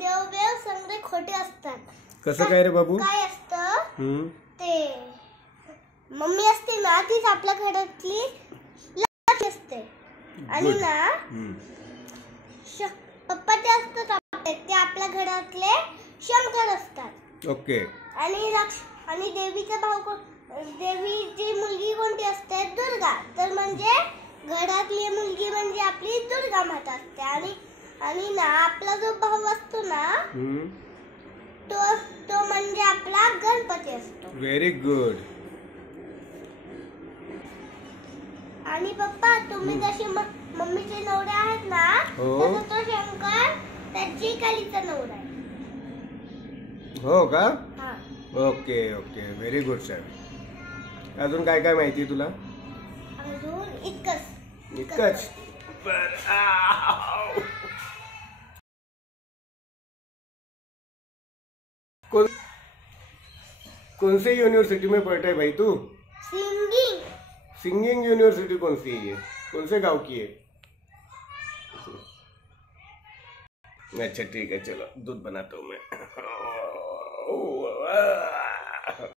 देव सगळे खोटे असतात. कसं काय रे बाबू? काय असतं ते मम्मी असते ना तीच आपल्या घरातली लक्ष्मी असते आणि ना पप्पा ते असतात ते आपल्या घरातले शंकर असतात. ओके. आणि देवीचा भाऊ देवीची मुलगी कोणती असते? दुर्गा. तर म्हणजे घरातली मुलगी म्हणजे आपली दुर्गा माता असते. आणि ना आपला जो भाऊ असतो ना तो म्हणजे आपला गणपती असतो. Very good. आणि पप्पा तुम्ही जसे मम्मीचे नवरे आहेत ना तसं तो शंकर त्याची कालीचा नवरा आहे. हो का? हा. Okay okay very good sir. अजून काय काय माहिती तुला? अजून इतकंच. कौन सी यूनिवर्सिटी में पढ़ता है भाई तू? सिंगिंग यूनिवर्सिटी कौन सी है? कौन से गांव की है? अच्छा ठीक है चलो दूध बनाता हूँ मैं.